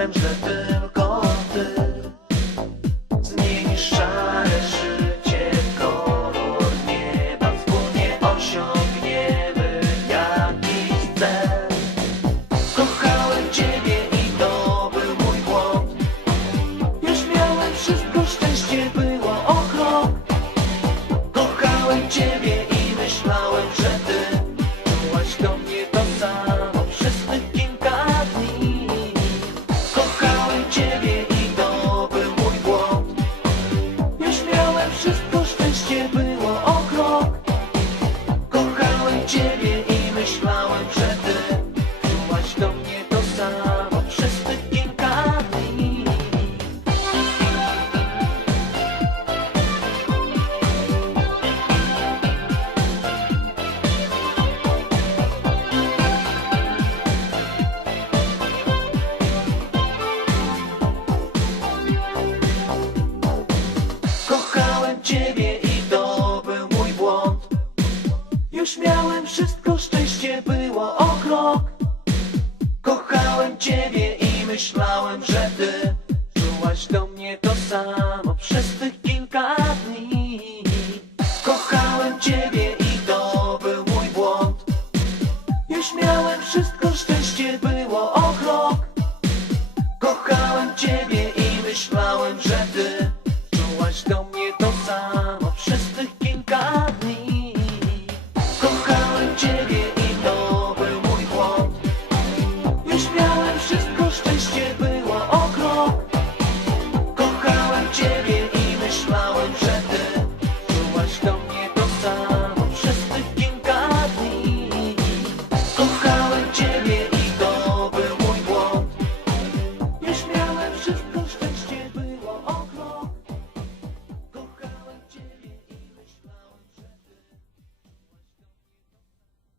times that the kochałem ciebie i to był mój błąd. Już miałem wszystko, szczęście było o krok. Kochałem ciebie i myślałem, że ty czułaś do